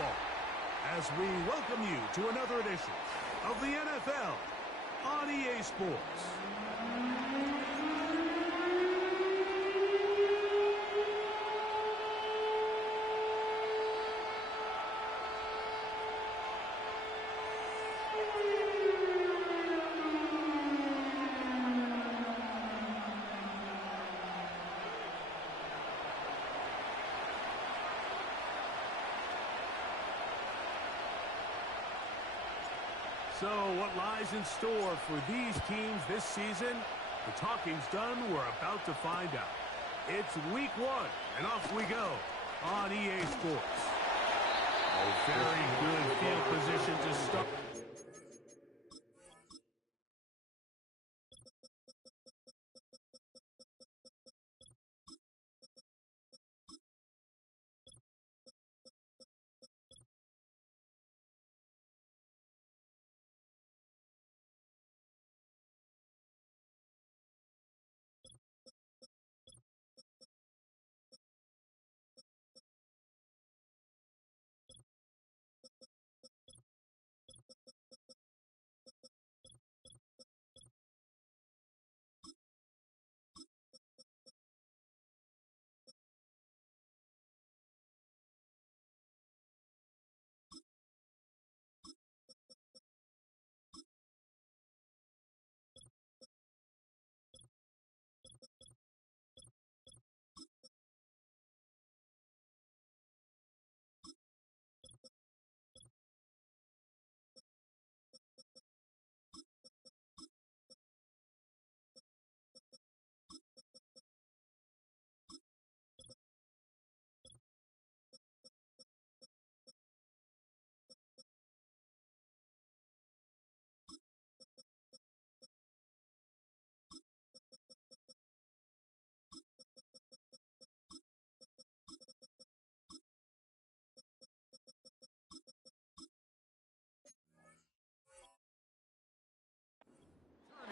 football as we welcome you to another edition of the NFL on EA Sports. So what lies in store for these teams this season? The talking's done. We're about to find out. It's week 1, and off we go on EA Sports. A very good field position to start.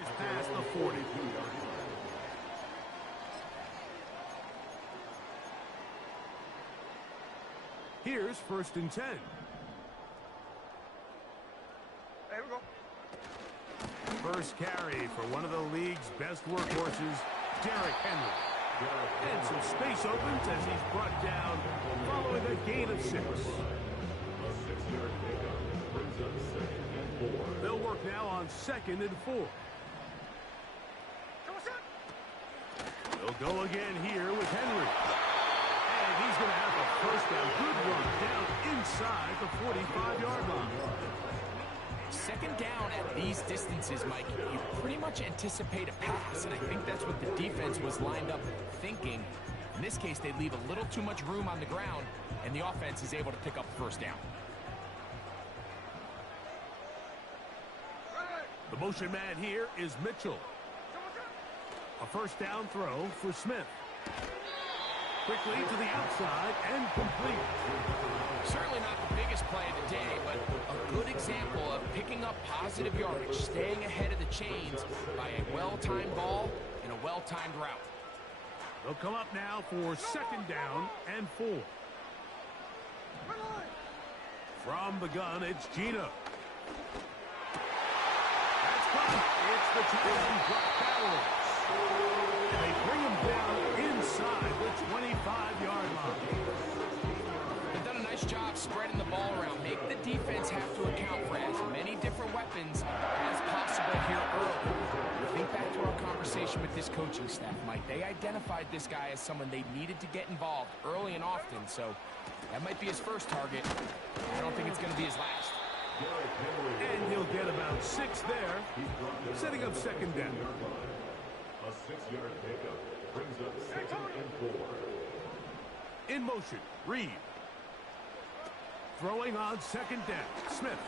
Is past the 40. Here's 1st and 10. There we go. First carry for one of the league's best workhorses, Derrick Henry. And some space opens as he's brought down following a gain of 6. They'll work now on 2nd and 4. They'll go again here with Henry. And he's going to have a first down. Good run down inside the 45-yard line. 2nd down at these distances, Mike, you pretty much anticipate a pass, and I think that's what the defense was lined up thinking. In this case, they leave a little too much room on the ground, and the offense is able to pick up the 1st down. The motion man here is Mitchell. A 1st down throw for Smith. Quickly to the outside and complete. Certainly not the biggest play of the day, but a good example of picking up positive yardage, staying ahead of the chains by a well-timed ball and a well-timed route. They'll come up now for 2nd down and 4. From the gun, it's Gino. That's caught. It's the 2-down drop barrel. They bring him down inside the 25-yard line. They've done a nice job spreading the ball around. Make the defense have to account for as many different weapons as possible here early. Think back to our conversation with this coaching staff, Mike. They identified this guy as someone they needed to get involved early and often, so that might be his first target. I don't think it's going to be his last. And he'll get about 6 there, setting up 2nd down. A 6-yard pickup brings up 2nd and 4. In motion, Reed. Throwing on 2nd down, Smith.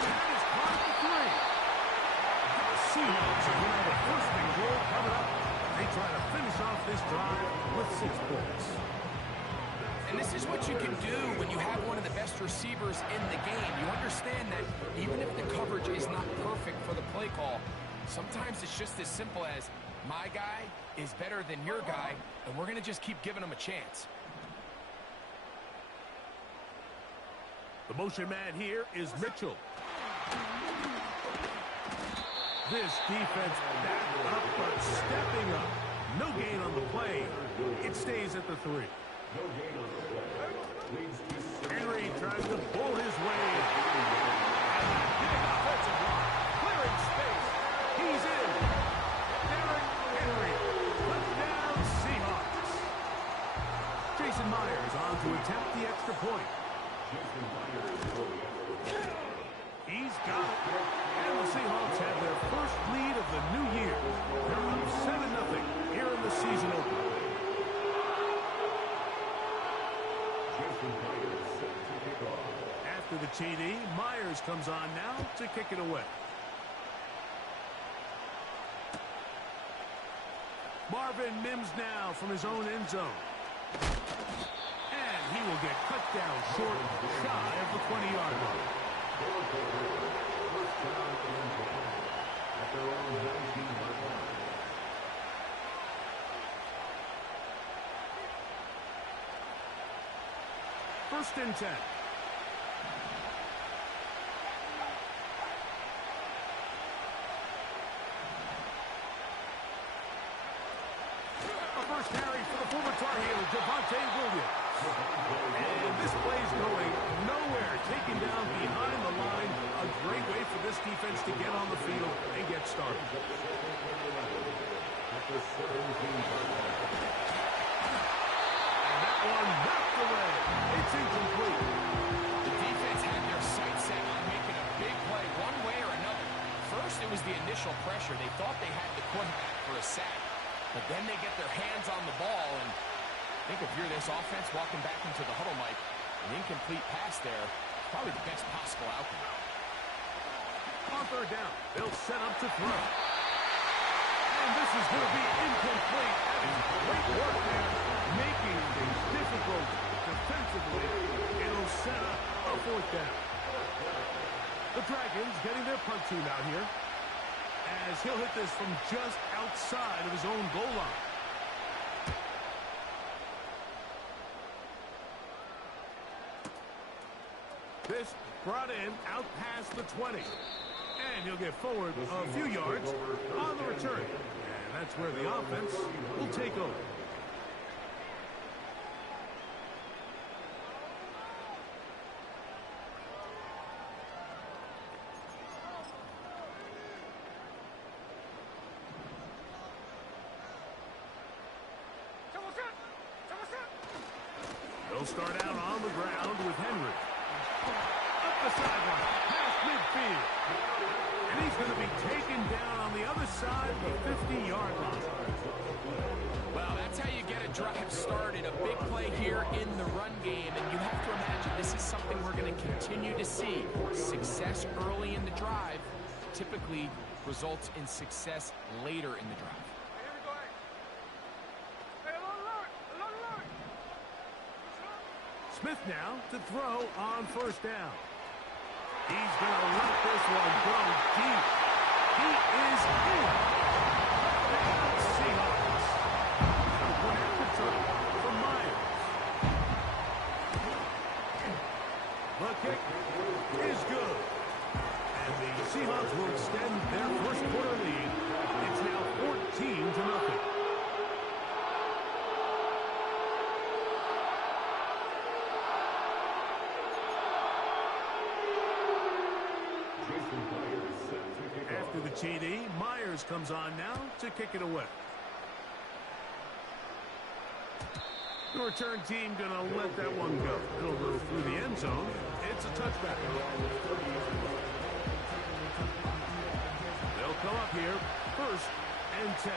That is caught at the 3. The Seahawks are going to have a 1st and goal coming up. They try to finish off this drive with 6 points. And this is what you can do when you have one of the best receivers in the game. You understand that even if the coverage is not perfect for the play call, sometimes it's just as simple as my guy is better than your guy, and we're going to just keep giving him a chance. The motion man here is Mitchell. This defense backed up, but stepping up. No gain on the play. It stays at the 3. Henry tries to pull his way in. And that big offensive block, clearing space. He's in. Derrick Henry. Touchdown Seahawks. Jason Myers on to attempt the extra point. He's got it. And the Seahawks have their first lead of the new year. They're up 7-0 here in the season opener. After the TD, Myers comes on now to kick it away. Marvin Mims now from his own end zone. And he will get cut down short, shy of the 20-yard line. First and 10. A first carry for the former Tar Heel, Javonte Williams. And this play's going nowhere. Taken down behind the line. A great way for this defense to get on the field and get started. And that one knocked away. It's incomplete. The defense had their sights set on making a big play one way or another. First, it was the initial pressure. They thought they had the quarterback for a sack. But then they get their hands on the ball, and I think if you're this offense walking back into the huddle, Mike, an incomplete pass there, probably the best possible outcome. On third down, they'll set up to throw. And this is going to be incomplete. Great work there, making things difficult defensively. It'll set up a fourth down. The Dragons getting their punt team out here, as he'll hit this from just outside of his own goal line. This brought in out past the 20. And he'll get forward a few yards on the return. And that's where the offense will take over. They'll start out on the ground with Henry. Up the sideline, past midfield. And he's going to be taken down on the other side of the 50-yard line. Well, that's how you get a drive started. A big play here in the run game. And you have to imagine this is something we're going to continue to see. Success early in the drive typically results in success later in the drive. Smith now to throw on first down. He's going to let this one go deep. He is in. Seahawks. One at the turn from Myers. The kick is good. And the Seahawks will extend their first quarter lead. It's now 14-0. After the TD, Myers comes on now to kick it away. The return team going to let that one go. It'll go through the end zone. It's a touchback. They'll come up here, first and 10.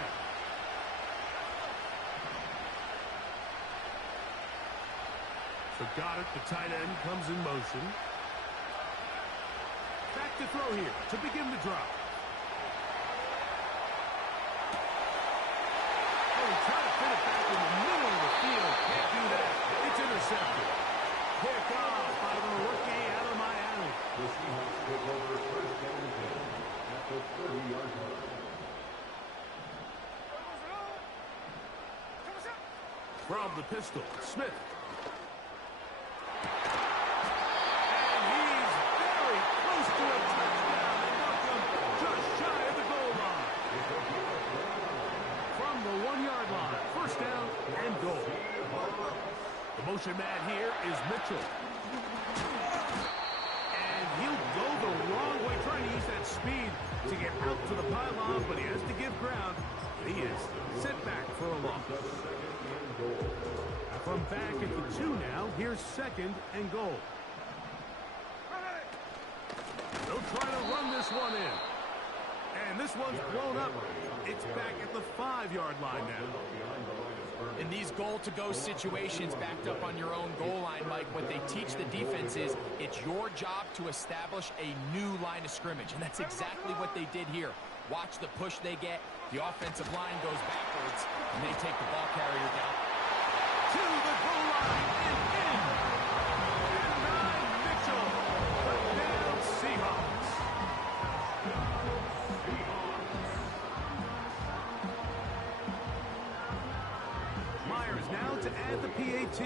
So Goddard, the tight end, comes in motion. Back to throw here to begin the drive. Trying to fit it back in the middle of the field. Can't do that. It's intercepted. Pick off by the rookie out of Miami. The Seahawks take over first down at the 30-yard line. From the pistol, Smith. And motion man here is Mitchell. And he'll go the wrong way, trying to use that speed to get out to the pylon, but he has to give ground. He is sent back for a loss. From back at the 2 now, here's 2nd and goal. They'll try to run this one in. And this one's blown up. It's back at the 5-yard line now. In these goal-to-go situations backed up on your own goal line, Mike, what they teach the defense is it's your job to establish a new line of scrimmage, and that's exactly what they did here. Watch the push they get. The offensive line goes backwards, and they take the ball carrier down. To the goal line and in. And 9 Mitchell. Touchdown Seahawks. Myers now to add the PAT.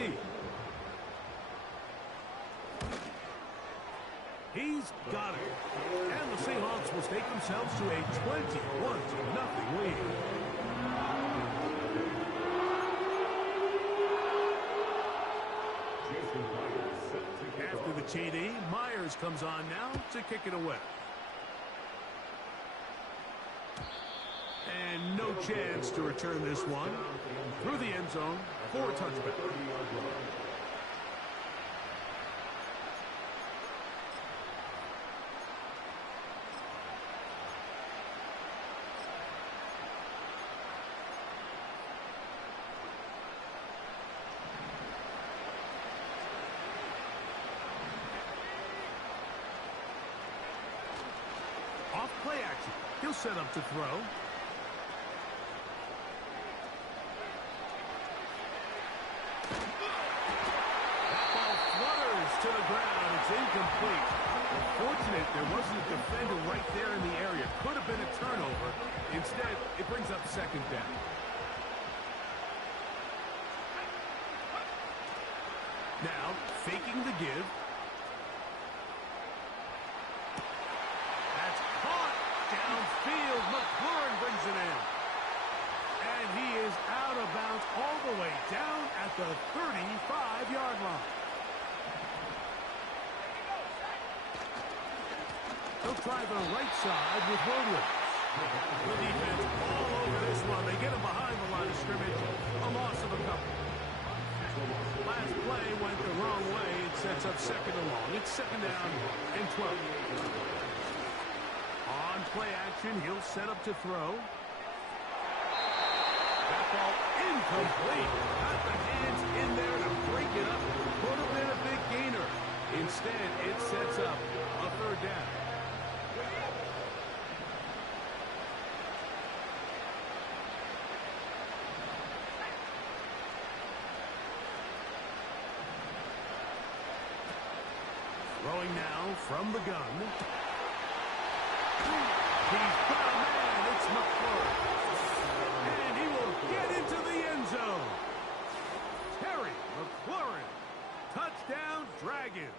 He's got it. And the Seahawks will stake themselves to a 21-0 lead. After the TD, Myers comes on now to kick it away. And no chance to return this one. Through the end zone for a touchback. Off play action. He'll set up to throw. That ball flutters to the ground. It's incomplete. Fortunate there wasn't a defender right there in the area. Could have been a turnover. Instead, it brings up 2nd down. Now, faking the give. Downfield, McLaurin brings it in. And he is out of bounds all the way down at the 35-yard line. They'll try the right side with Williams. The defense all over this one. They get him behind the line of scrimmage. A loss of a couple. Last play went the wrong way. It sets up 2nd and long. It's 2nd down and 12. On play action, he'll set up to throw. That ball incomplete. Got the hands in there to break it up. Could have been a big gainer. Instead, it sets up a 3rd down. Throwing now from the gun. He's got a man. It's McLaurin. And he will get into the end zone. Terry McLaurin. Touchdown, Dragons.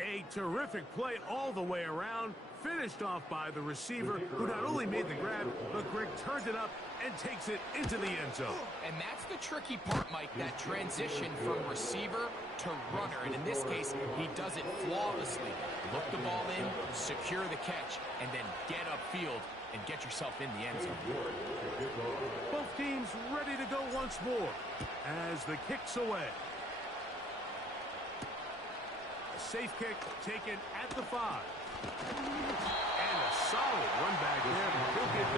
A terrific play all the way around. Finished off by the receiver, who not only made the grab, but Greg turned it up and takes it into the end zone. And that's the tricky part, Mike, that transition from receiver to runner. And in this case, he does it flawlessly. Look the ball in, secure the catch, and then get upfield and get yourself in the end zone. Both teams ready to go once more as the kick's away. A safe kick taken at the 5. And a solid run back there. He'll get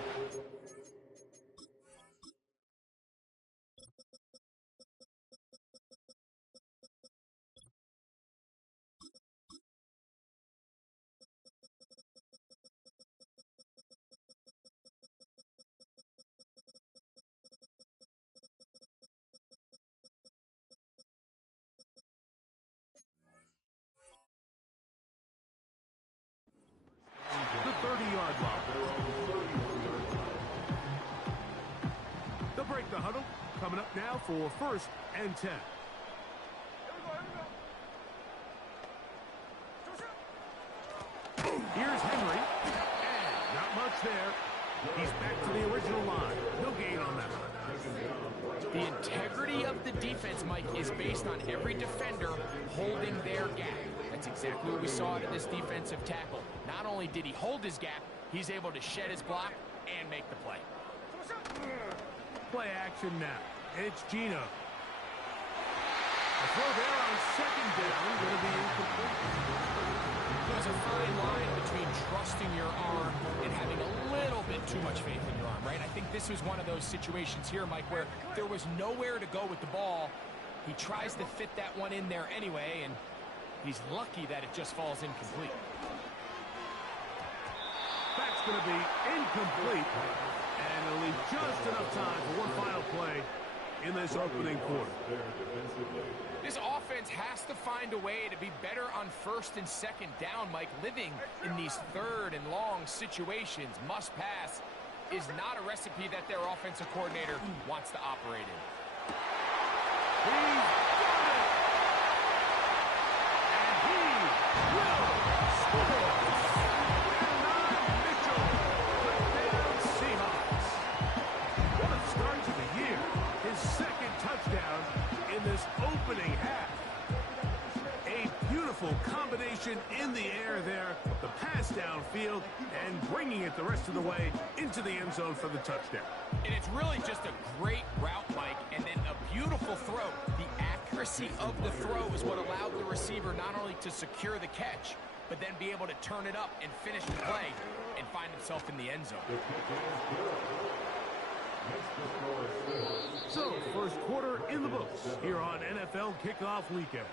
the 30-yard line. They'll break the huddle. Coming up now for 1st and 10. Here's Henry. And not much there. He's back to the original line. No gain on that one. The integrity of the defense, Mike, is based on every defender holding their gap. That's exactly what we saw out of this defensive tackle. Not only did he hold his gap, he's able to shed his block and make the play. Play action now. It's Gino. The throw there on second down going to be incomplete. There's a fine line between trusting your arm and having a little bit too much faith in your arm, right? I think this was one of those situations here, Mike, where there was nowhere to go with the ball. He tries to fit that one in there anyway, and he's lucky that it just falls incomplete. That's going to be incomplete. And it'll leave just enough time for one final play in this opening quarter. This offense has to find a way to be better on first and second down, Mike. Living in these third and long situations, must pass, is not a recipe that their offensive coordinator wants to operate in. He's got it! And he will score! Opening half. A beautiful combination in the air there, the pass downfield, and bringing it the rest of the way into the end zone for the touchdown. And it's really just a great route, Mike, and then a beautiful throw. The accuracy of the throw is what allowed the receiver not only to secure the catch, but then be able to turn it up and finish the play and find himself in the end zone. So, first quarter in the books here on NFL Kickoff Weekend.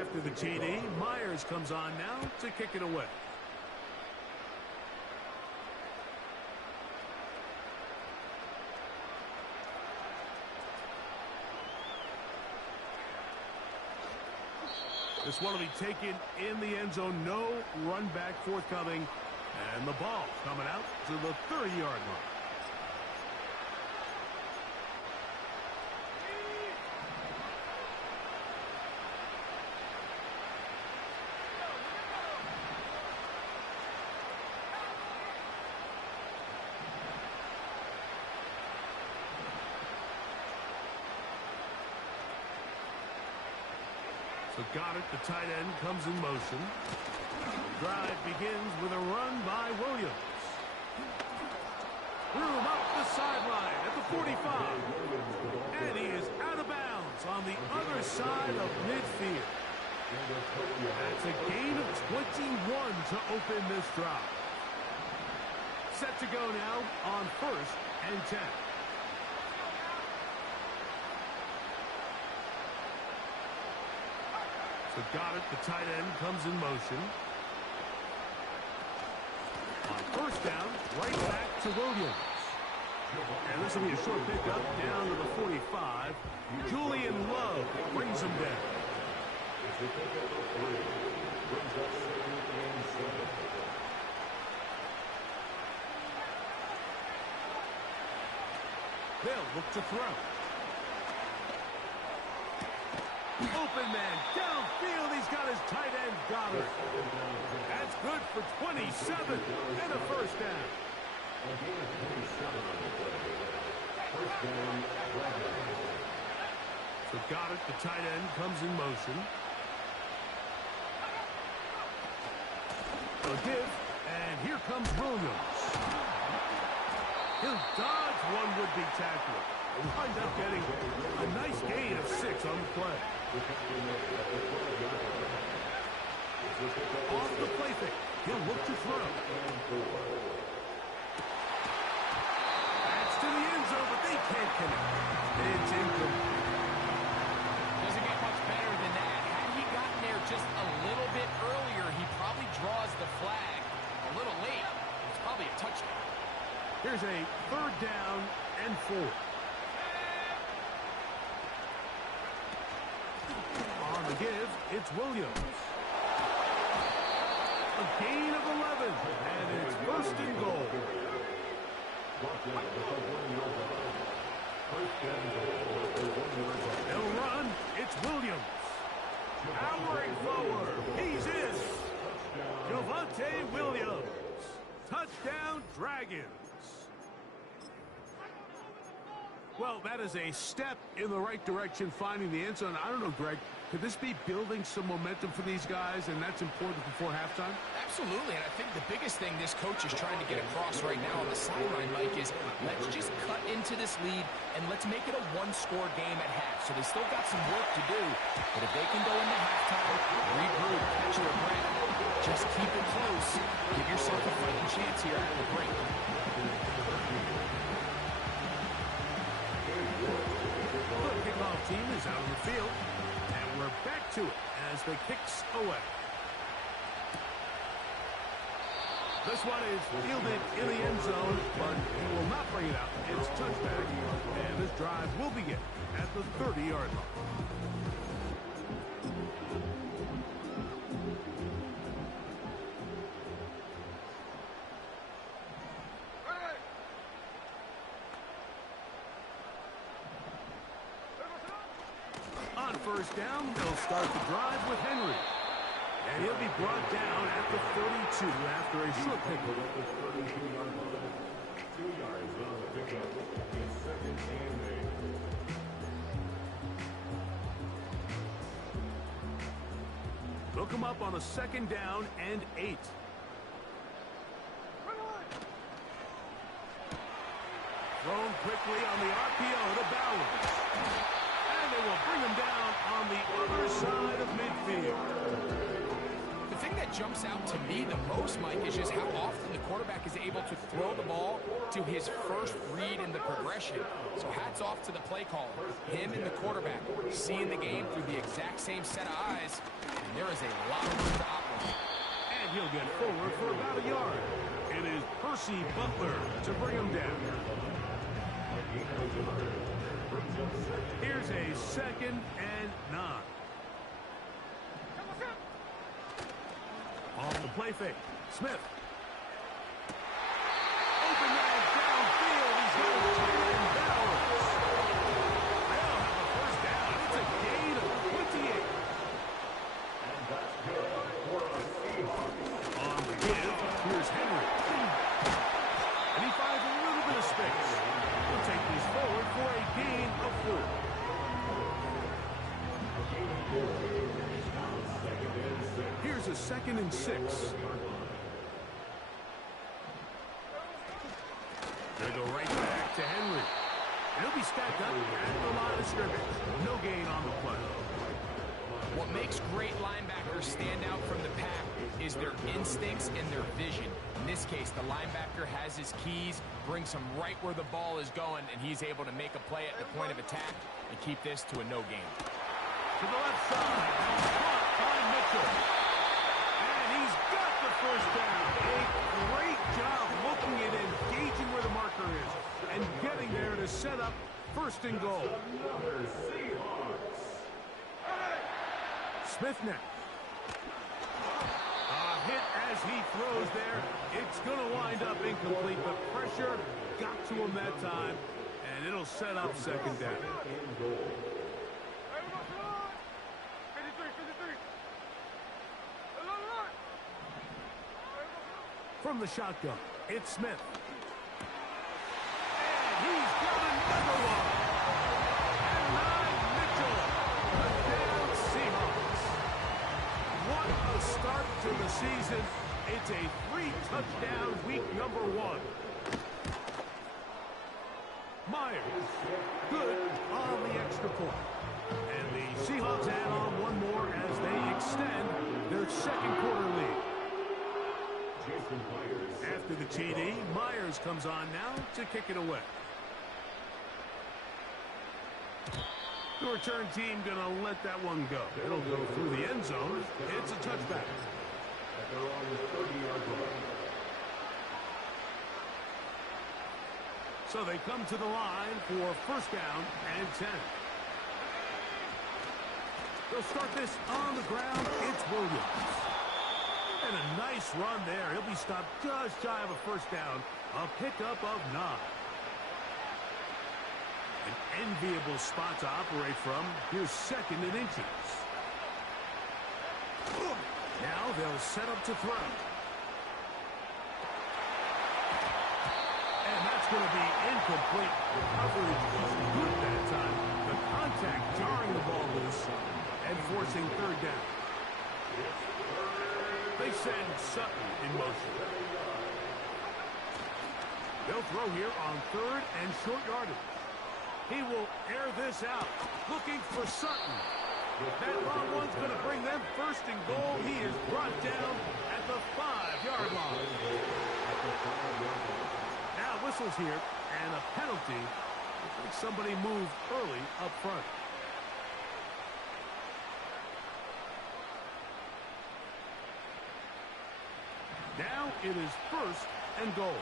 After the TD, Myers comes on now to kick it away. This one will be taken in the end zone. No run back forthcoming. And the ball coming out to the 30-yard line. So Goddard, the tight end, comes in motion. Drive begins with a run by Williams. Threw him up the sideline at the 45. And he is out of bounds on the other side of midfield. That's a gain of 21 to open this drive. Set to go now on 1st and 10. So Goddard, the tight end, comes in motion. On 1st down, right back to Williams. And this will be a short pickup down to the 45. Julian Love brings him down. They'll look to throw. Open man downfield. He's got his tight end Goddard. That's good for 27 and a 1st down. So Goddard, the tight end, comes in motion. A give, and here comes Williams. He'll dodge one would-be tackler. And wind up getting a nice gain of 6 on the play. Off the play fake. He'll look to throw. That's to the end zone, but they can't connect. It's incomplete. Doesn't get much better than that. Had he gotten there just a little bit earlier, he probably draws the flag a little late. It's probably a touchdown. Here's a 3rd down and 4. On the give, it's Williams. A gain of 11, and it's 1st and goal. They'll run. It's Williams. Powering forward. He's in. Javonte Williams. Touchdown, Dragons. Well, that is a step in the right direction, finding the end zone. I don't know, Greg, could this be building some momentum for these guys, and that's important before halftime? Absolutely, and I think the biggest thing this coach is trying to get across right now on the sideline, Mike, is let's just cut into this lead, and let's make it a one-score game at half. So they still got some work to do, but if they can go into halftime, regroup, catch their breath, just keep it close, give yourself a fighting chance here after the break. The kickoff team is out on the field, and we're back to it as the kicks away. This one is fielded in the end zone, but he will not bring it out. It's touchback, and this drive will begin at the 30-yard line. On first down, they'll start the drive with Henry. And he'll be brought down at the 32 after a short pickup. 2 yards on the pickup. It's 2nd and 8. Look him up on a 2nd down and 8. Thrown quickly on the RPO to Bowers. And they will bring him down on the other side of midfield. The thing that jumps out to me the most, Mike, is just how often the quarterback is able to throw the ball to his first read in the progression. So hats off to the play caller. Him and the quarterback seeing the game through the exact same set of eyes. And there is a lot of room to operate. And he'll get forward for about a yard. It is Percy Butler to bring him down. Here's a 2nd and 9. Off the play fake. Smith. Open man downfield. He's going to turn in Bowers. They'll have a first down. It's a gain of 28. And that's good for the Seahawks. On the give, here's Henry. And he finds a little bit of space. He'll take these forward for a gain of 4. Here's a 2nd and 6. They go right back to Henry. He'll be stacked up at the line of scrimmage. No gain on the play. What makes great linebackers stand out from the pack is their instincts and their vision. In this case, the linebacker has his keys, brings him right where the ball is going, and he's able to make a play at the point of attack and keep this to a no gain. To the left side, caught by Mitchell. And he's got the first down. A great job looking at engaging where the marker is and getting there to set up 1st and goal. Smith next. A hit as he throws there. It's going to wind up incomplete. The pressure got to him that time, and it'll set up 2nd down. From the shotgun, it's Smith. And he's got another one. And Ryan Mitchell, touchdown Seahawks. What a start to the season. It's a 3-touchdown week number 1. Myers, good on the extra point. And the Seahawks add on one more as they extend their 2nd quarter lead. After the TD, Myers comes on now to kick it away. The return team going to let that one go. It'll go through the end zone. It's a touchback. So they come to the line for 1st down and 10. They'll start this on the ground. It's Williams. And a nice run there. He'll be stopped just shy of a 1st down. A pickup of 9. And enviable spot to operate from. Here's second and inches. Now they'll set up to throw. And that's going to be incomplete. The coverage was good that time. The contact jarring the ball loose and forcing third down. They send Sutton in motion. They'll throw here on third and short yardage. He will air this out, looking for Sutton. That long one's going to bring them first and goal. He is brought down at the 5-yard line. Now whistles here and a penalty. Looks like somebody moved early up front. Now it is first and goal.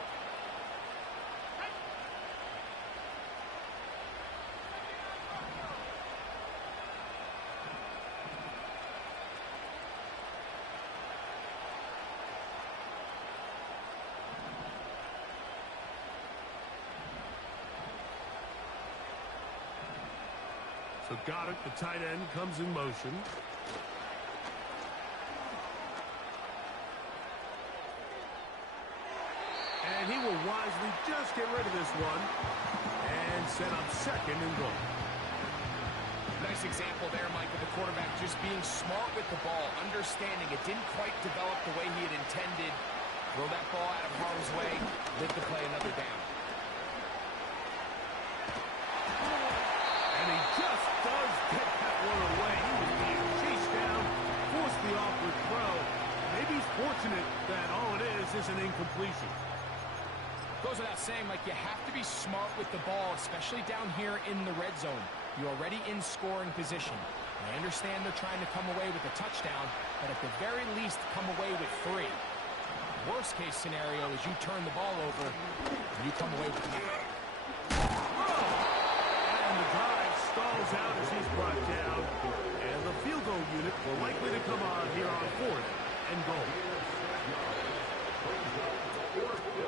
So Goddard, the tight end, comes in motion. And he will wisely just get rid of this one and set up second and goal. Nice example there, Mike, of the quarterback just being smart with the ball, understanding it didn't quite develop the way he had intended. Throw that ball out of harm's way, live to play another down. And he just does get that one away. He was being chased down, forced the awkward throw. Maybe he's fortunate that all it is an incompletion. Goes without saying, Mike, you have to be smart with the ball, especially down here in the red zone. You're already in scoring position. I understand they're trying to come away with a touchdown, but at the very least, come away with 3. Worst case scenario is you turn the ball over and you come away with 9. And the drive stalls out as he's brought down. And the field goal unit will likely to come on here on fourth and goal.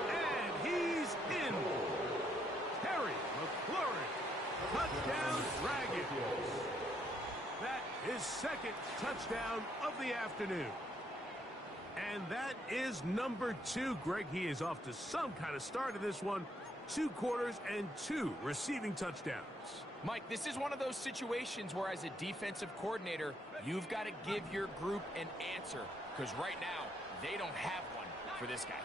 And he's in. Terry McLaurin. Touchdown Dragons. That is second touchdown of the afternoon. And that is number 2. Greg, he is off to some kind of start of this one. 2 quarters and 2 receiving touchdowns. Mike, this is one of those situations where as a defensive coordinator, you've got to give your group an answer. Because right now, they don't have one for this guy.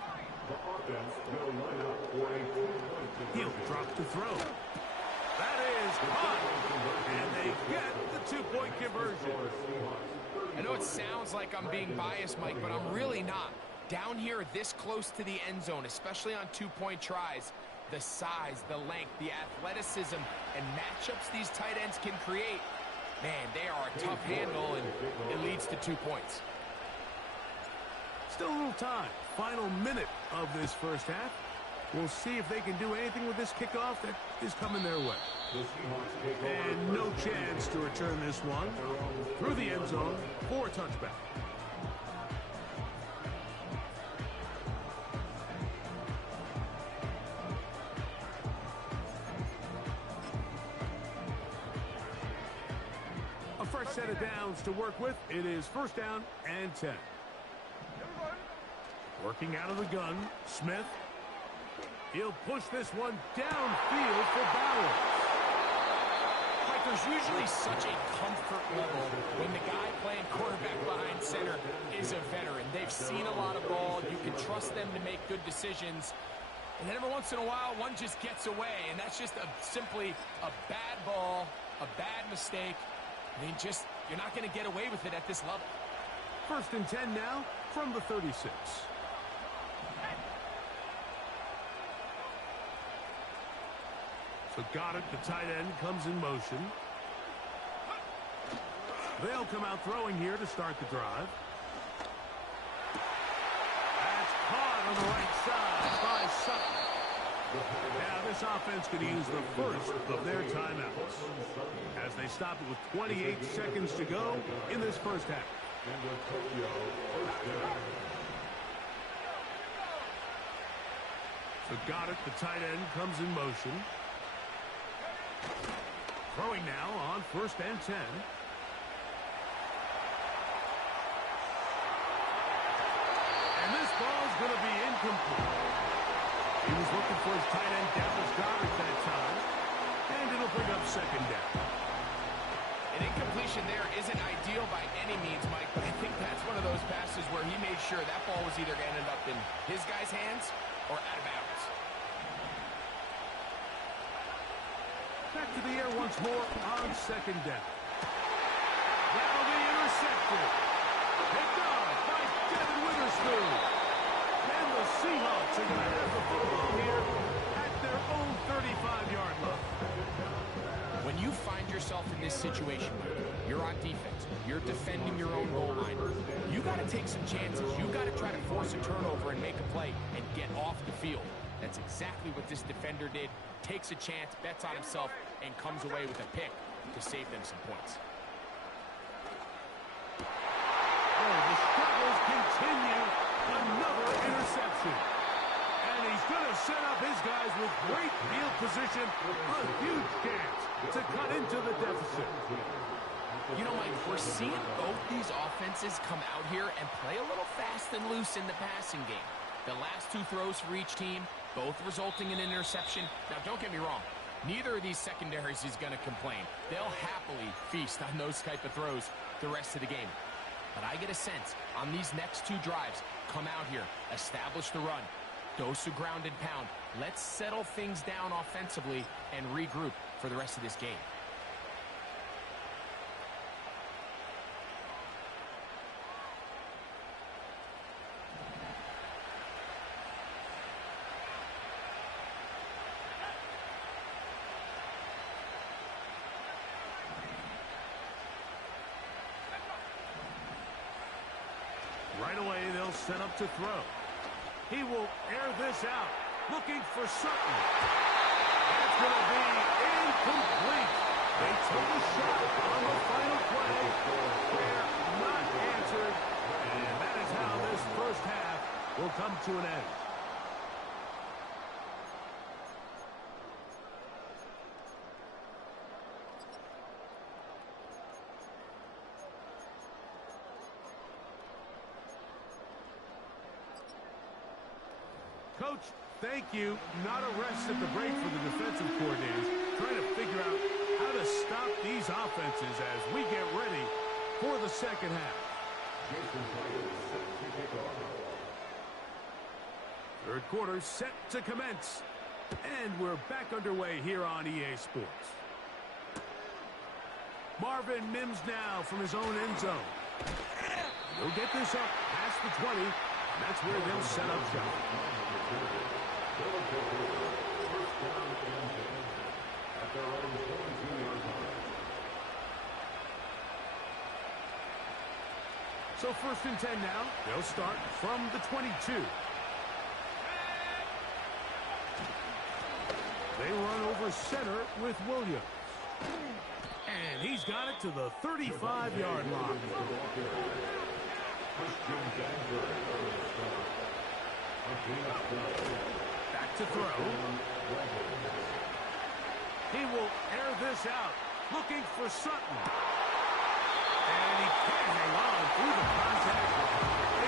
The offense will line up for a 2-point He'll drop to throw. That is caught. And they get the 2-point conversion. I know it sounds like I'm being biased, Mike, but I'm really not. Down here this close to the end zone, especially on 2-point tries, the size, the length, the athleticism, and matchups these tight ends can create, man, they are a tough handle, and it leads to 2 points. Still a little time. Final minute of this first half. We'll see if they can do anything with this kickoff that is coming their way. And no chance to return this one through the end zone for a touchback. A fresh set of downs to work with. It is first down and 10. Working out of the gun, Smith. He'll push this one downfield for Bauer. Mike, there's usually such a comfort level when the guy playing quarterback behind center is a veteran. They've seen a lot of ball. You can trust them to make good decisions. And then every once in a while, one just gets away, and that's just simply a bad ball, a bad mistake. I mean, you're not going to get away with it at this level. First and 10 now from the 36. So Goddard, the tight end, comes in motion. They'll come out throwing here to start the drive. That's caught on the right side by Sutton. Now this offense could use the first of their timeouts as they stop it with 28 seconds to go in this first half. So Goddard, the tight end, comes in motion. Throwing now on 1st and 10. And this ball's going to be incomplete. He was looking for his tight end Dallas Goedert that time. And it'll bring up 2nd down. An incompletion there isn't ideal by any means, Mike, but I think that's one of those passes where he made sure that ball was either going to end up in his guy's hands or out of bounds. Back to the air once more on 2nd down. That'll be intercepted. Picked off by Devin Witherspoon. And the Seahawks are going to have the football here at their own 35-yard line. When you find yourself in this situation, you're on defense, you're defending your own goal line, you got to take some chances. You got to try to force a turnover and make a play and get off the field. That's exactly what this defender did. Takes a chance, bets on himself, and comes away with a pick to save them some points. Oh, the struggles continue. Another interception. And he's going to set up his guys with great field position. A huge chance to cut into the deficit. You know, Mike, we're seeing both these offenses come out here and play a little fast and loose in the passing game. The last 2 throws for each team, both resulting in an interception. Now, don't get me wrong. Neither of these secondaries is going to complain. They'll happily feast on those type of throws the rest of the game. But I get a sense on these next 2 drives, come out here, establish the run, dose of ground and pound. Let's settle things down offensively and regroup for the rest of this game. Right away, they'll set up to throw. He will air this out, looking for Sutton. That's going to be incomplete. They took a shot on the final play. They're not answered. And that is how this first half will come to an end. Coach, thank you. Not a rest at the break for the defensive coordinators, trying to figure out how to stop these offenses as we get ready for the second half. 3rd quarter set to commence. And we're back underway here on EA Sports. Marvin Mims now from his own end zone. He'll get this up past the 20. That's where they'll set up shop. So 1st and 10 now. They'll start from the 22. They run over center with Williams. And he's got it to the 35-yard line. Back to throw. He will air this out, looking for Sutton. And he can't hang on through the contact.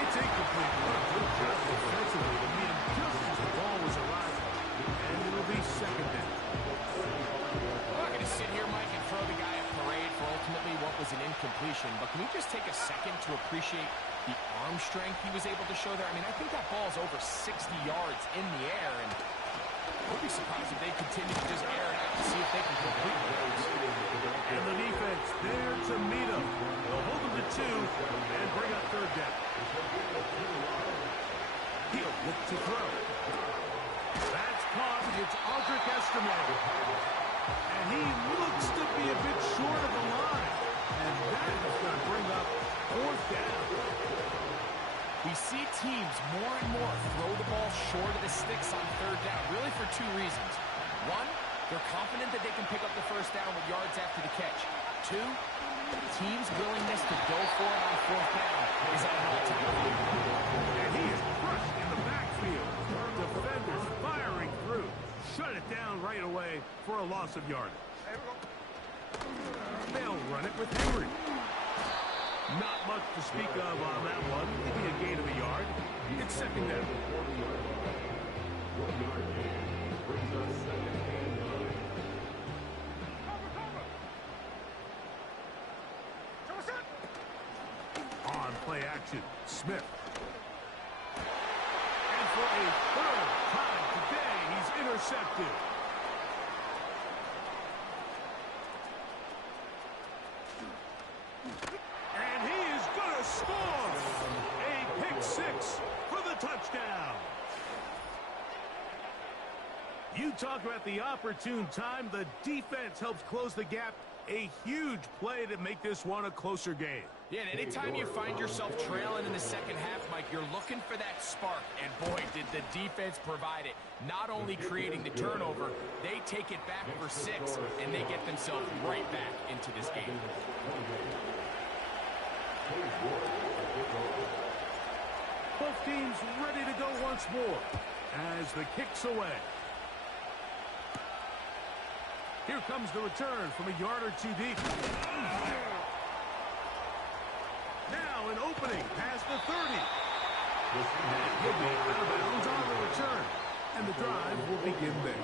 It's incomplete. Good job defensively to meet him just as the ball was arriving. And it'll be 2nd down. I'm not going to sit here, Mike, and throw the guy a parade for ultimately what was an incompletion, but can we just take a second to appreciate the arm strength he was able to show there? I mean, I think that ball is over 60 yards in the air, and I would be surprised if they continue to just air it out and see if they can complete those. And the defense there to meet him. They'll hold him to 2 and bring up 3rd down. He'll look to throw. That's caught. It's Aldrich Estime. And he looks to be a bit short of the line. And that is going to bring up 4th down. We see teams more and more throw the ball short of the sticks on 3rd down, really for 2 reasons. 1, they're confident that they can pick up the 1st down with yards after the catch. 2, teams' willingness to go for it on 4th down is at an all-time high. And he is crushed in the backfield. Defenders firing through. Shut it down right away for a loss of yardage. They'll run it with Henry. Not much to speak of on that one. Maybe a gain of a yard. It's second down. On play action, Smith. And for a third time today, he's intercepted. And he is going to score. A pick six for the touchdown. You talk about the opportune time. The defense helps close the gap. A huge play to make this one a closer game. Yeah, and anytime you find yourself trailing in the second half, Mike, you're looking for that spark. And boy, did the defense provide it. Not only creating the turnover, they take it back for 6, and they get themselves right back into this game. Both teams ready to go once more as the kick's away. Here comes the return from a yard or two deep. Now an opening past the 30. He'll be out of bounds on the return. And the drive will begin there.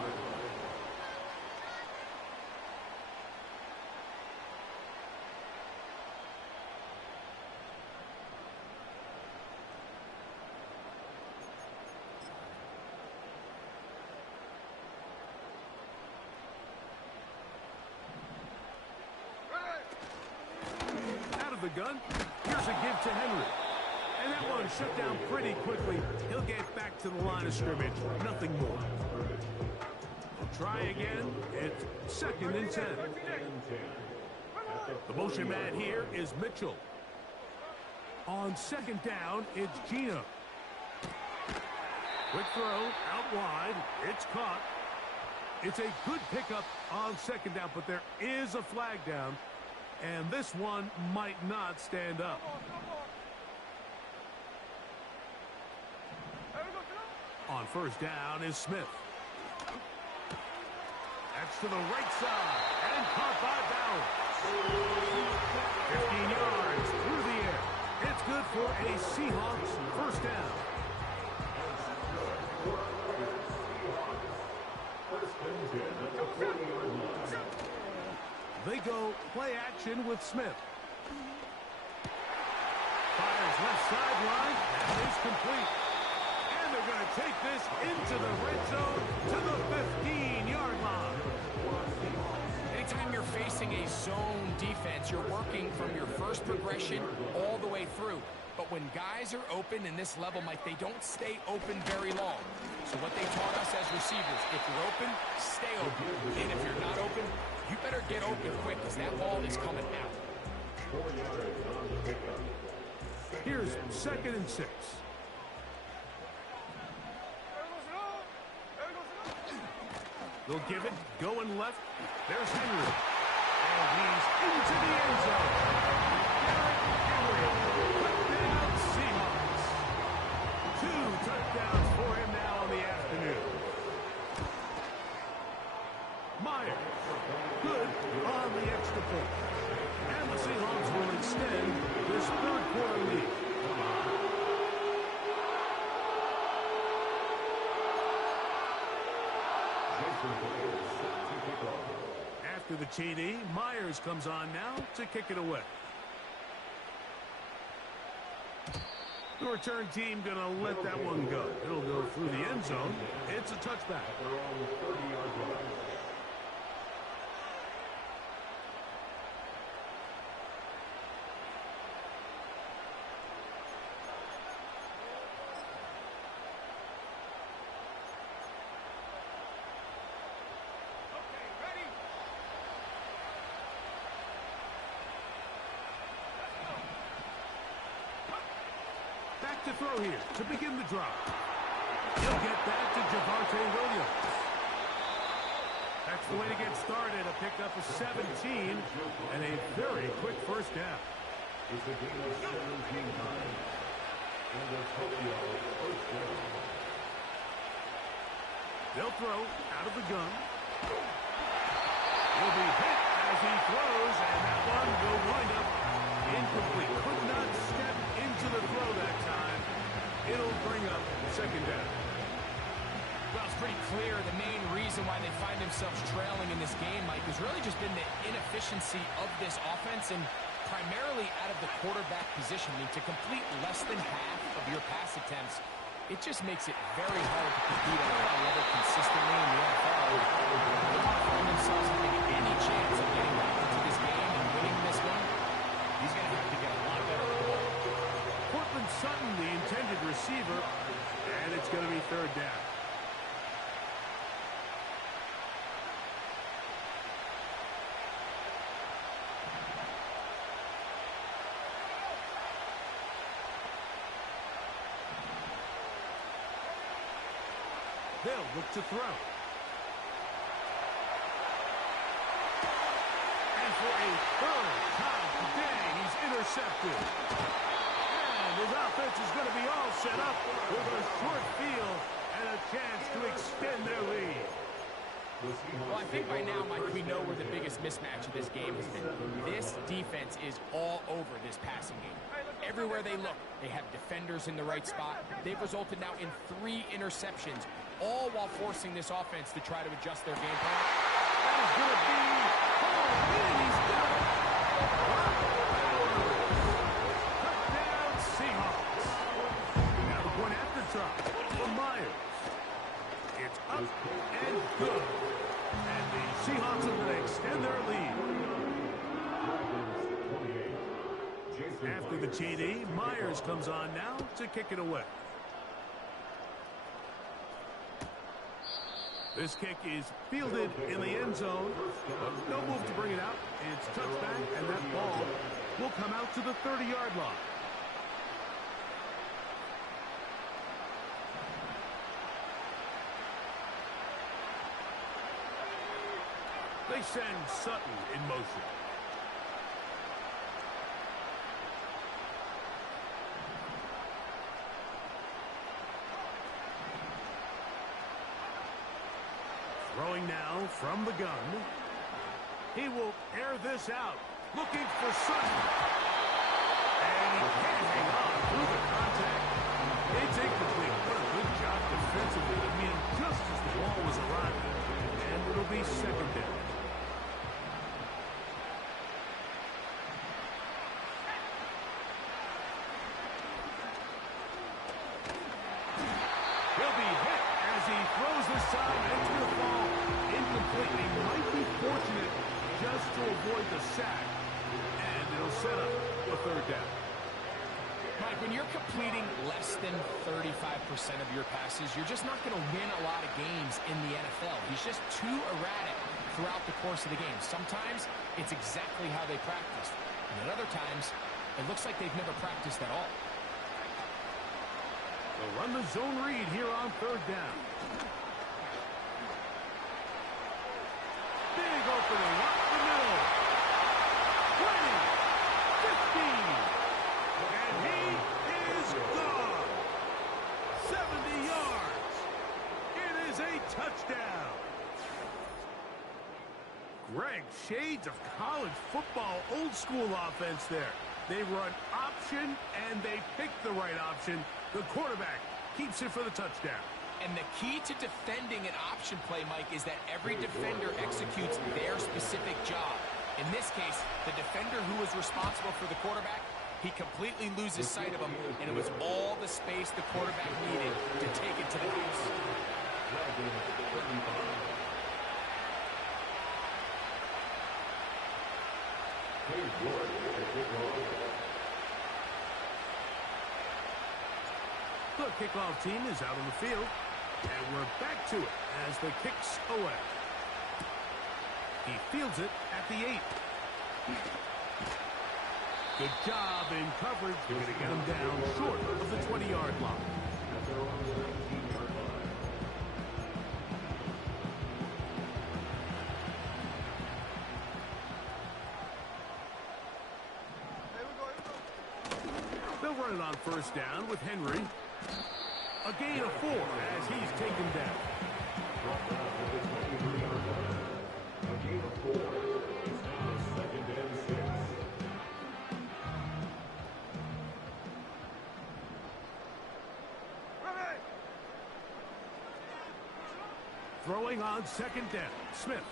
The gun. Here's a give to Henry. And that one shut down pretty quickly. He'll get back to the line of scrimmage. Nothing more. We'll try again. It's second and 10. The motion man here is Mitchell. On second down, it's Gino. Quick throw out wide. It's caught. It's a good pickup on second down, but there is a flag down. And this one might not stand up. On first down is Smith. That's to the right side. And caught by Bauer. 15 yards through the air. It's good for a Seahawks first down. They go play action with Smith. Fires left sideline. That is complete. And they're going to take this into the red zone to the 15-yard line. Anytime you're facing a zone defense, you're working from your first progression all the way through. But when guys are open in this level, Mike, they don't stay open very long. So what they taught us as receivers, if you're open, stay open. And if you're not open, you better get open quick because that ball is coming out. Here's second and 6. They'll give it, going left. There's Henry. And he's into the end zone. Touchdown Seahawks. 2 touchdowns for him now in the afternoon. Meyer, good on the extra point. And the Seahawks will extend this third quarter lead. After the TD, Myers comes on now to kick it away. The return team going to let that one go. It'll go through the end zone. It's a touchback. To throw here to begin the drive. He'll get that to Javonte Williams. That's the way to get started. A pickup of 17 and a very quick first down. It's a game of 17 times. And the Tokyo first down. They'll throw out of the gun. He'll be hit as he throws, and that one will wind up incomplete. Could not step into the throw that time. It'll bring up second down. Well, it's pretty clear the main reason why they find themselves trailing in this game, Mike, has really just been the inefficiency of this offense and primarily out of the quarterback position. I mean, to complete less than half of your pass attempts, it just makes it very hard to compete at a high level consistently in the NFL. If they want to find themselves having any chance of getting back into this game and winning this one, he's going to have to get a lot better with the ball. Cortland Sutton, the intended receiver, and it's going to be third down. They'll look to throw. And for a third time today, he's intercepted. And his offense is going to be all set up with a short field and a chance to extend their lead. Well, I think by now, Mike, we know where the biggest mismatch of this game has been. This defense is all over this passing game. Everywhere they look, they have defenders in the right spot. They've resulted now in 3 interceptions, all while forcing this offense to try to adjust their game plan. That is going to be home in. He's got it. Touchdown, Seahawks. Now the point after try from Myers. It's up and good. And the Seahawks are going to extend their lead. After the TD, Myers comes on now to kick it away. This kick is fielded in the end zone. No move to bring it out. It's touchback, and that ball will come out to the 30-yard line. They send Sutton in motion. Throwing now from the gun. He will air this out. Looking for Sutton. And he can't hang on through the contact. It's incomplete. What a good job defensively. I mean, just as the ball was arriving. And it'll be second down. He'll be hit as he throws this time into the ball. Incomplete. He might be fortunate just to avoid the sack. And it'll set up a third down. Mike, when you're completing less than 35% of your passes, you're just not going to win a lot of games in the NFL. He's just too erratic throughout the course of the game. Sometimes it's exactly how they practiced. And at other times, it looks like they've never practiced at all. They'll run the zone read here on third down. Big opening up the middle. 20, 15, and he is gone. 70 yards. It is a touchdown. Greg, shades of college football, old school offense there. They run option, and they pick the right option. The quarterback keeps it for the touchdown. And the key to defending an option play, Mike, is that every defender executes their specific job. In this case, the defender who was responsible for the quarterback, he completely loses sight of him, and it was all the space the quarterback needed to take it to the house. The kickoff team is out on the field, and we're back to it as the kick's away. He fields it at the 8. Good job in coverage. They're going to get him down short of the 20-yard line. They'll run it on first down with Henry. A gain of 4 as he's taken down. throwing on second down. Smith.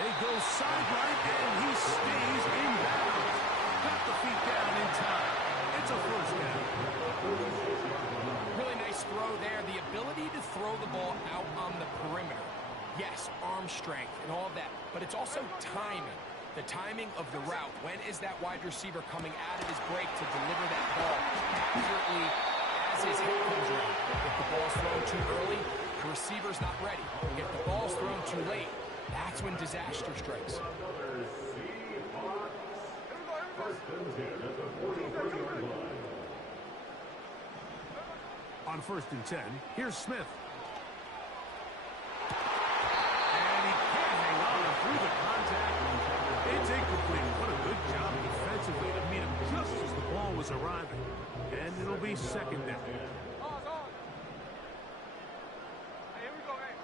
They go sideline, and he stays in bounds. Got the feet down in time. It's a first down. Really nice throw there. The ability to throw the ball out on the perimeter. Yes, arm strength and all that, but it's also timing. The timing of the route. When is that wide receiver coming out of his break to deliver that ball accurately as his head comes around? If the ball's thrown too early, the receiver's not ready. If the ball's thrown too late, that's when disaster strikes. On 1st and 10, here's Smith. Through the contact, it's incomplete. What a good job defensively to meet him just as the ball was arriving. And it'll be second down. Here we go, hey.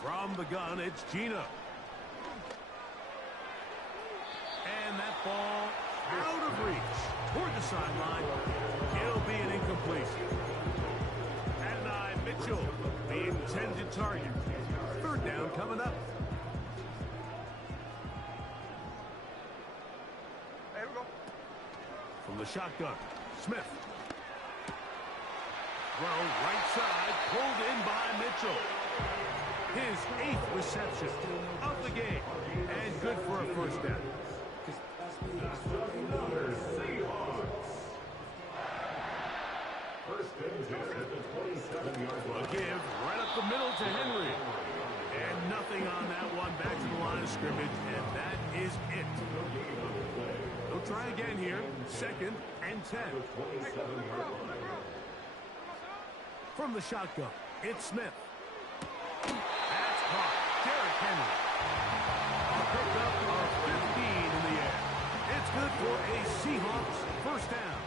From the gun, it's Gino. And that ball out of reach toward the sideline. It'll be an incompletion. Madden25 Mitchell, the intended target. Third down coming up. From the shotgun, Smith. Throw right side, pulled in by Mitchell. His 8th reception of the game, and good for a first down. A give right up the middle to Henry. And nothing on that one, back to the line of scrimmage, and that is it. We'll try again here. 2nd and 10. From the shotgun, it's Smith. That's caught. Derrick Henry. A pickup of 15 in the air. It's good for a Seahawks first down.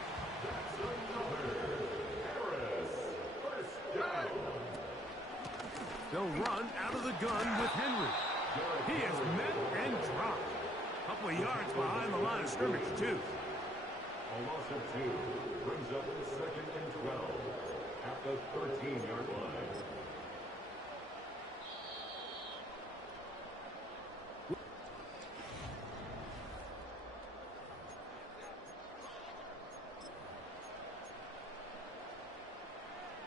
They'll run out of the gun with Henry. He is met and dropped. Couple of yards behind the line of scrimmage, too. A loss of 2 brings up 2nd and 12 at the 13-yard line.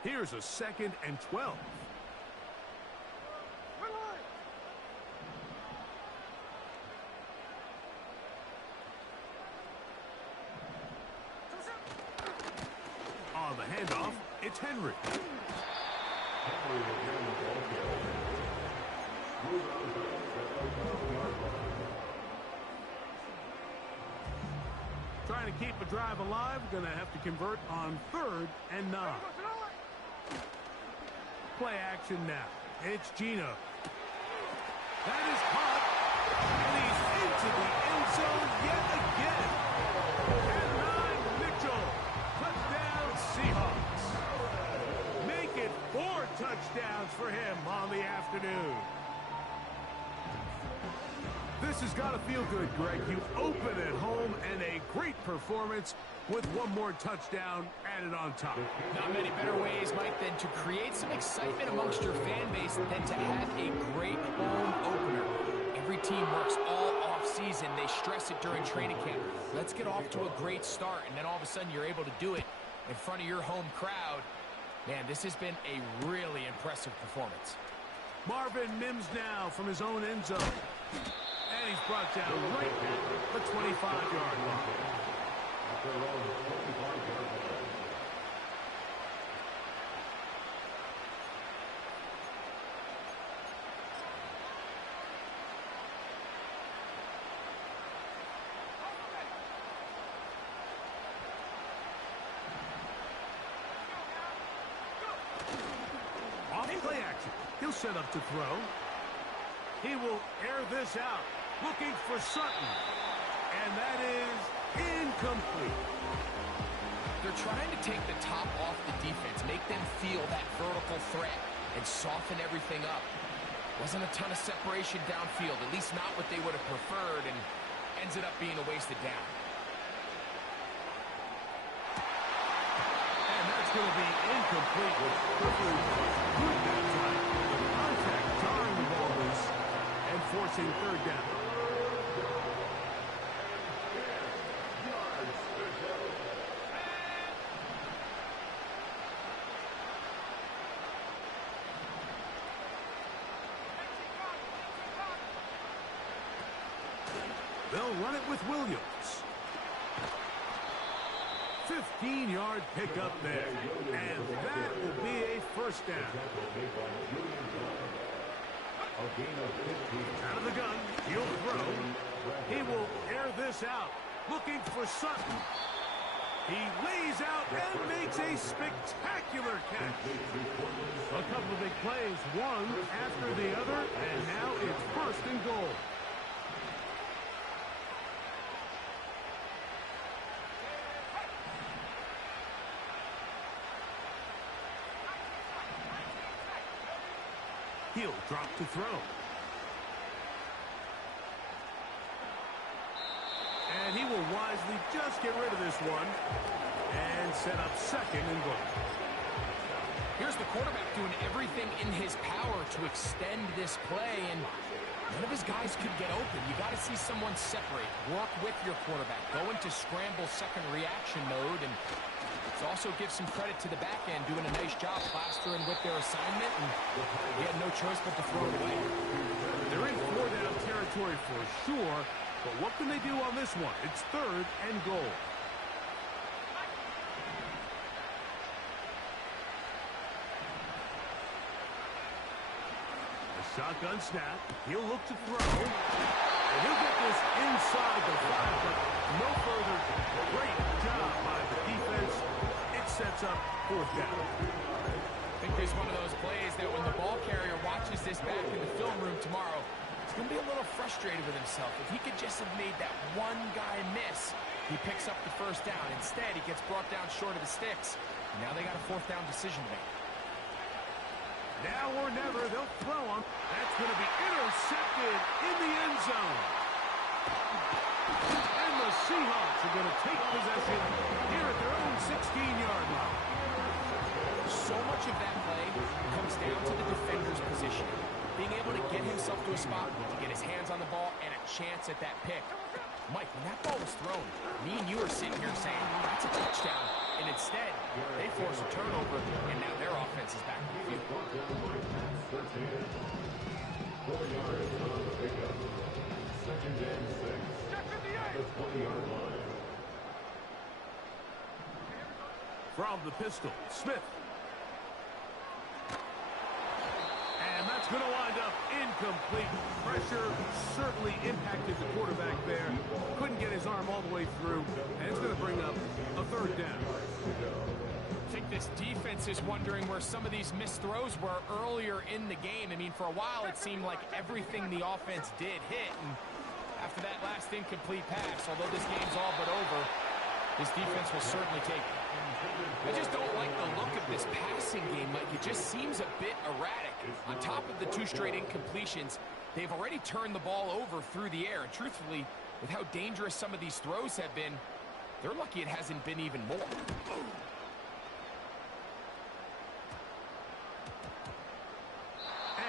Here's a 2nd and 12. On the handoff, it's Henry. Trying to keep a drive alive, going to have to convert on 3rd and 9. Play action now. It's Gino. That is caught, and he's into the end zone yet again. And 9, Mitchell. Touchdown, Seahawks. Make it 4 touchdowns for him on the afternoon. This has got to feel good, Greg. You open at home and a great performance with one more touchdown added on top. Not many better ways, Mike, than to create some excitement amongst your fan base than to have a great home opener. Every team works all off-season. They stress it during training camp. Let's get off to a great start, and then all of a sudden you're able to do it in front of your home crowd. Man, this has been a really impressive performance. Marvin Mims now from his own end zone. And he's brought down right at the 25-yard line. Off play action. He'll set up to throw. He will air this out. Looking for Sutton. And that is incomplete. They're trying to take the top off the defense, make them feel that vertical threat, and soften everything up. Wasn't a ton of separation downfield, at least not what they would have preferred, and ends it up being a wasted down. And that's That's going to be incomplete. Referee good that time. Contact jarring the ball loose and forcing third down. They'll run it with Williams. 15-yard pickup there. And that will be a first down. Out of the gun. He'll throw. He will air this out. Looking for Sutton. He lays out and makes a spectacular catch. A couple of big plays, one after the other, and now it's first and goal. He'll drop to throw. And he will wisely just get rid of this one and set up second and goal. Here's the quarterback doing everything in his power to extend this play, and none of his guys could get open. You got to see someone separate, work with your quarterback, go into scramble second reaction mode, and also give some credit to the back end, doing a nice job plastering with their assignment, and he had no choice but to throw it away. They're in four-down territory for sure, but what can they do on this one? It's third and goal. A shotgun snap. He'll look to throw. And he'll get this inside the 5, but no further. Great job by the defense. Sets up fourth down. I think there's one of those plays that when the ball carrier watches this back in the film room tomorrow, he's going to be a little frustrated with himself. If he could just have made that one guy miss, he picks up the first down. Instead, he gets brought down short of the sticks. And now they got a fourth down decision to make. Now or never, they'll throw him. That's going to be intercepted in the end zone. And the Seahawks are going to take possession here at their own 16-yard line. So much of that play comes down to the defender's position. Being able to get himself to a spot, to get his hands on the ball, and a chance at that pick. Mike, when that ball was thrown, me and you are sitting here saying, that's a touchdown. And instead, they force a turnover, and now their offense is back in the field. 4 yards on the pickup. Second and 6. The 20-yard line. From the pistol, Smith. And that's going to wind up incomplete. Pressure certainly impacted the quarterback there. Couldn't get his arm all the way through. And it's going to bring up a third down. I think this defense is wondering where some of these missed throws were earlier in the game. I mean, for a while, it seemed like everything the offense did hit. And after that last incomplete pass, although this game's all but over, this defense will certainly take it. I just don't like the look of this passing game, Mike. It just seems a bit erratic. On top of the 2 straight incompletions, they've already turned the ball over through the air. And truthfully, with how dangerous some of these throws have been, they're lucky it hasn't been even more.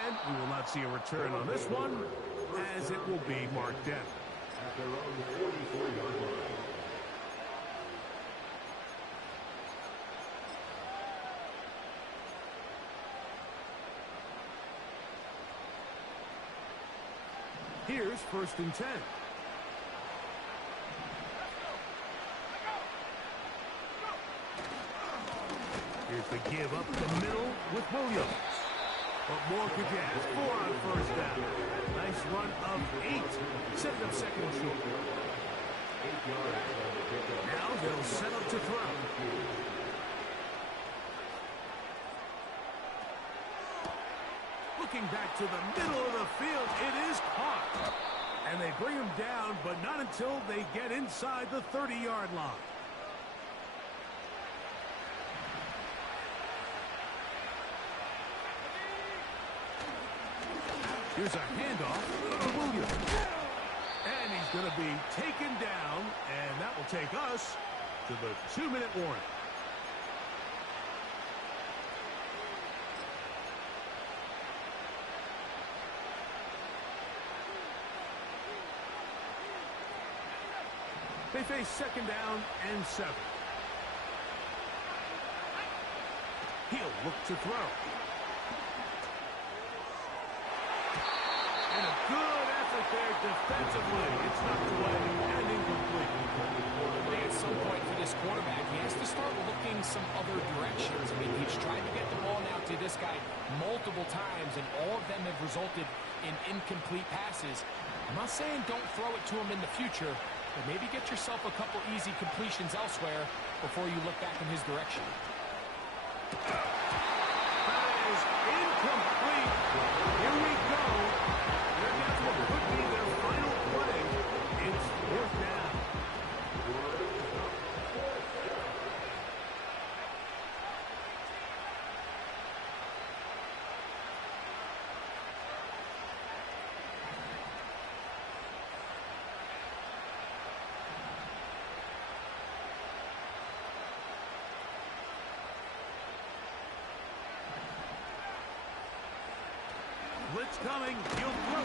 And we will not see a return on this one, as it will be marked down. At their own 44-yard line. Here's first and 10. Here's the give up the middle with Williams. What more could you ask for on first down? Nice run of 8. Setting up second and short. Now they'll set up to throw. Looking back to the middle of the field, it is caught. And they bring him down, but not until they get inside the 30-yard line. Here's a handoff to Williams. And he's going to be taken down, and that will take us to the 2-minute warning. They face second down and 7. He'll look to throw. And a good effort there defensively. It's knocked away and incomplete. I think at some point for this quarterback, he has to start looking some other directions. I mean, he's tried to get the ball now to this guy multiple times, and all of them have resulted in incomplete passes. I'm not saying don't throw it to him in the future, but maybe get yourself a couple easy completions elsewhere before you look back in his direction. That is incomplete. Here we go. They're down to what could be their final play. It's 4th down. Blitz coming. He'll throw.